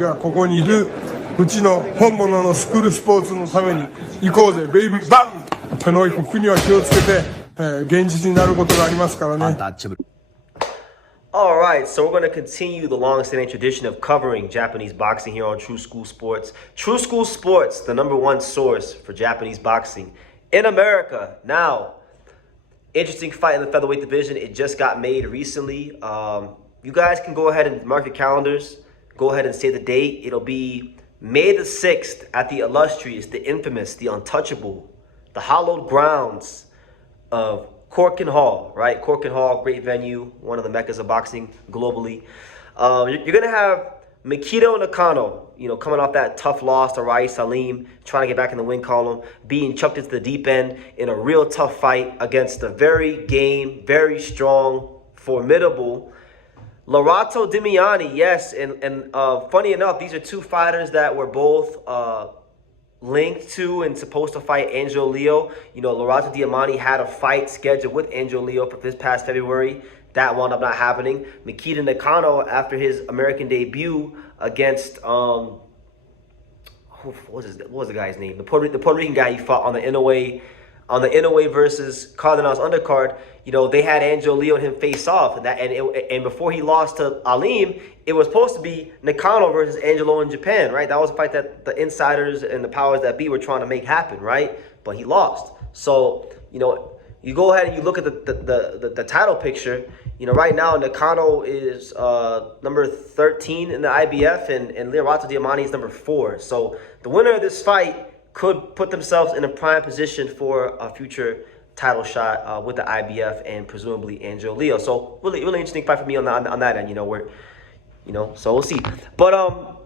がここにいるうちの本物のスクールスポーツのために行こうぜベイビーバン手の服には気をつけて、現実になることがありますからね。All right, so we're going to continue the long-standing tradition of covering Japanese boxing here on True School Sports. True School Sports, the #1 source for Japanese boxing in America. Now, interesting fight in the featherweight division. It just got made recently. You guys can go ahead and mark your calendars. Go ahead and say the date. It'll be May the 6th at the illustrious, the infamous, the untouchable, the hallowed grounds of Corkin Hall, right? Corkin Hall, great venue, one of the meccas of boxing globally. You're going to have Mikito Nakano, coming off that tough loss to Rais Salim, trying to get back in the win column, being chucked into the deep end in a real tough fight against a very game, very strong, formidable Lerato Dlamini. Yes, and funny enough, these are two fighters that were both linked to and supposed to fight Angel Leo. Lerato Dlamini had a fight scheduled with Angel Leo for this past February. That wound up not happening. Mikito Nakano, after his American debut against what was the guy's name? The Puerto Rican guy he fought on the Inoue versus Cardenal's undercard. They had Angel Leo and him face off, and before he lost to Alim, it was supposed to be Nakano versus Angelo in Japan, right? That was a fight that the insiders and the powers that be were trying to make happen, right? But he lost. So you go ahead and you look at the title picture. Right now Nakano is number 13 in the IBF, and Lerato Dlamini is number 4. So the winner of this fight could put themselves in a prime position for a future title shot with the IBF and presumably Angel Leo. So really interesting fight for me on that end. So we'll see. But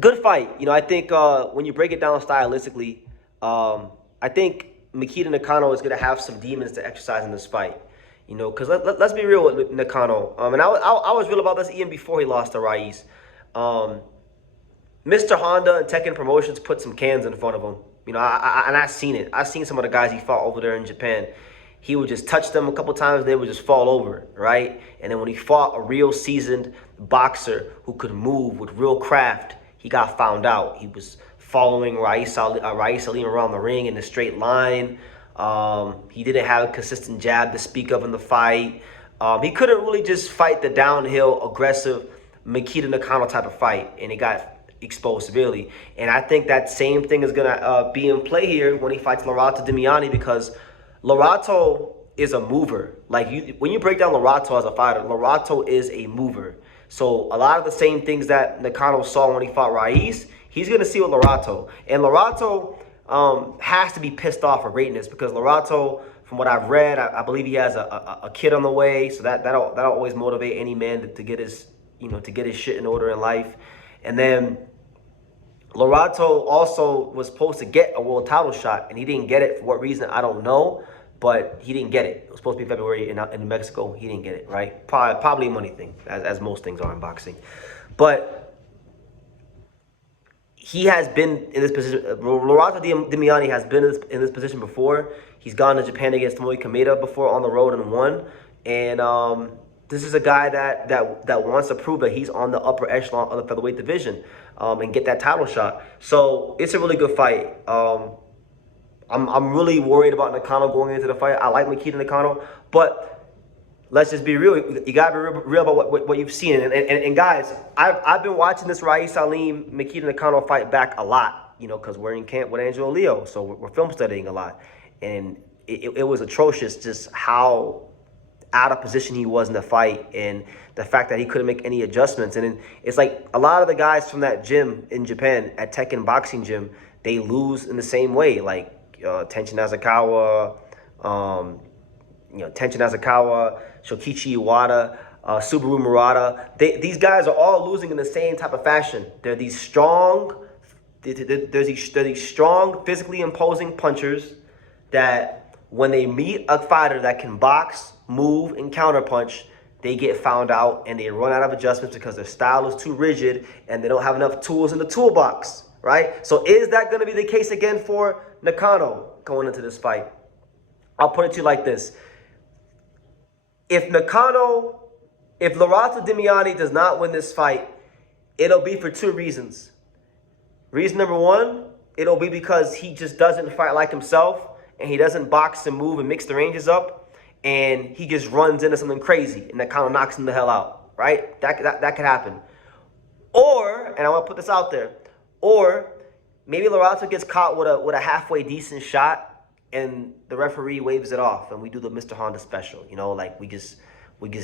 good fight. I think when you break it down stylistically, I think Mikito Nakano is going to have some demons to exercise in this fight. Because let's be real with Nakano. And I was real about this even before he lost to Rais. Mr. Honda and Tekken Promotions put some cans in front of him. I've seen it. I've seen some of the guys he fought over there in Japan. He would just touch them a couple times, they would just fall over, right? And then when he fought a real seasoned boxer who could move with real craft, he got found out. He was following Rais Salim around the ring in a straight line. He didn't have a consistent jab to speak of in the fight. He couldn't really just fight the downhill, aggressive Mikito Nakano type of fight, and it got exposed severely. And I think that same thing is going to be in play here when he fights Lerato Dlamini, because Lerato is a mover. When you break down Lerato as a fighter, Lerato is a mover. So a lot of the same things that Nakano saw when he fought Rais, he's going to see with Lerato. And Lerato has to be pissed off for greatness, because Lerato, from what I've read, I believe he has a kid on the way. So that'll always motivate any man to get his shit in order in life. And then Lerato also was supposed to get a world title shot, and he didn't get it. For what reason, I don't know, but he didn't get it. It was supposed to be February in New Mexico. He didn't get it, right? Probably a money thing, as most things are in boxing. But he has been in this position. Lerato Dlamini has been in this position before. He's gone to Japan against Tomoe Kameda before on the road and won. And this is a guy that wants to prove that he's on the upper echelon of the featherweight division and get that title shot. So it's a really good fight. I'm really worried about Nakano going into the fight. I like Mikito Nakano, but let's just be real. You gotta be real about what you've seen. And guys, I've been watching this Rais Salim Mikito Nakano fight back a lot. Because we're in camp with Angelo Leo, so we're film studying a lot, and it was atrocious just how out of position he was in the fight, and the fact that he couldn't make any adjustments. And it's like a lot of the guys from that gym in Japan, at Tekken Boxing Gym, they lose in the same way. Like Tenshin Nasukawa, Shokichi Iwata, Subaru Murata. These guys are all losing in the same type of fashion. They're these strong, physically imposing punchers that when they meet a fighter that can box, move, and counterpunch, they get found out and they run out of adjustments because their style is too rigid and they don't have enough tools in the toolbox, right? So is that going to be the case again for Nakano going into this fight? I'll put it to you like this. If Lerato Dlamini does not win this fight, It'll be for two reasons. Reason number one, it'll be because he just doesn't fight like himself, and he doesn't box and move and mix the ranges up, and he just runs into something crazy, and that kind of knocks him the hell out, right? That could happen. Or, and I want to put this out there, or maybe Lerato gets caught with a halfway decent shot, and the referee waves it off, and we do the Mr. Honda special. You know, like we just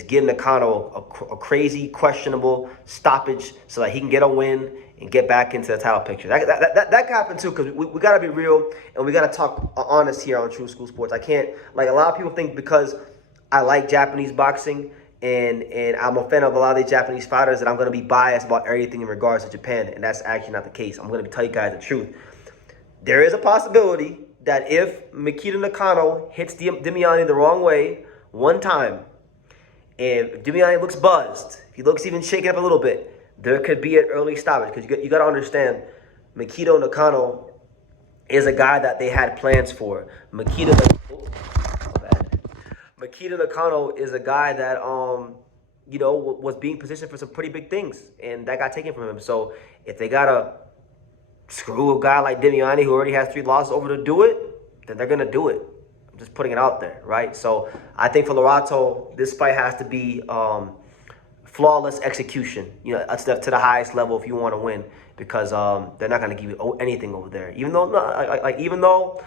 give Nakano a crazy, questionable stoppage so that he can get a win and get back into the title picture. That can happen too, because we got to be real and we got to talk honest here on True School Sports. I can't, like a lot of people think because I like Japanese boxing and I'm a fan of a lot of these Japanese fighters that I'm going to be biased about everything in regards to Japan, and that's actually not the case. I'm going to tell you guys the truth. There is a possibility that if Mikito Nakano hits Dlamini the wrong way one time, and if Dlamini looks buzzed, if he looks even shaken up a little bit, there could be an early stoppage. Because you got to understand, Mikito Nakano is a guy that they had plans for. Mikito Nakano is a guy that you know, was being positioned for some pretty big things, and that got taken from him. So if they gotta screw a guy like Dlamini, who already has 3 losses, over to do it, then they're gonna do it. I'm just putting it out there, right? So I think for Lerato, this fight has to be flawless execution, you know, to the highest level if you want to win, because they're not gonna give you anything over there. Even though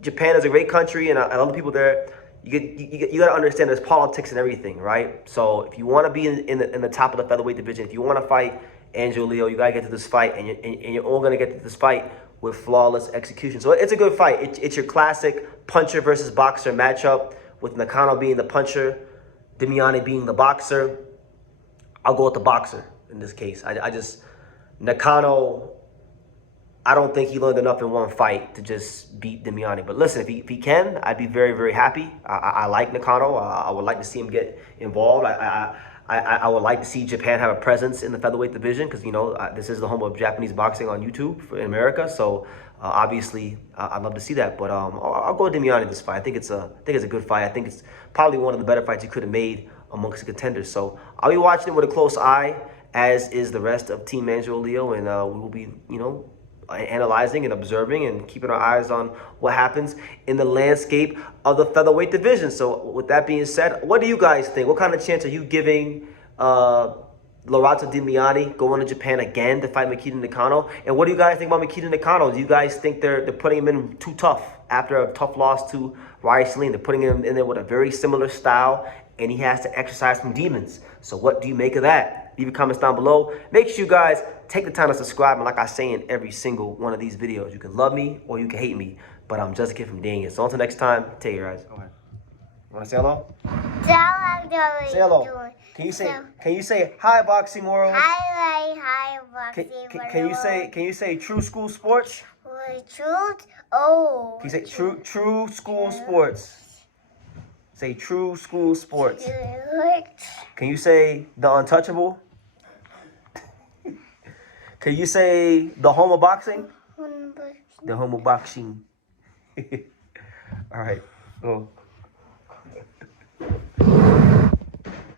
Japan is a great country and I love the people there, you got to understand there's politics and everything, right? So if you want to be in the top of the featherweight division, if you want to fight Angel Leo, you got to get to this fight, and you're all going to get to this fight with flawless execution. So it's a good fight. It's your classic puncher versus boxer matchup, with Nakano being the puncher, Dlamini being the boxer. I'll go with the boxer in this case. Nakano, I don't think he learned enough in one fight to just beat Dlamini. But listen, if he can, I'd be very, very happy. I like Nakano. I would like to see him get involved. I would like to see Japan have a presence in the featherweight division, because, you know, this is the home of Japanese boxing on YouTube in America. So obviously, I'd love to see that. But I'll go with Dlamini in this fight. I think it's a good fight. I think it's probably one of the better fights he could have made amongst the contenders. So I'll be watching it with a close eye, as is the rest of Team Angel Leo, and we will be, you know, analyzing and observing and keeping our eyes on what happens in the landscape of the featherweight division. So with that being said, what do you guys think? What kind of chance are you giving Lerato Dlamini going to Japan again to fight Mikito Nakano? And what do you guys think about Mikito Nakano? Do you guys think they're putting him in too tough after a tough loss to Ryan Celine? They're putting him in there with a very similar style, and he has to exercise some demons. So what do you make of that? Leave your comments down below. Make sure you guys take the time to subscribe. And like I say in every single one of these videos, you can love me or you can hate me, but I'm just a kid from dang it. So until next time, take care, guys. Okay. You want to say hello? Say hello. Can you say hi, Boxing World? Hi, Boxing World. Can you say True School Sports? Truth? Oh. Can you say True School Sports? Say True School Sports. Can you say The Untouchable? Can you say The Home of Boxing? The Home of Boxing. All right. Go.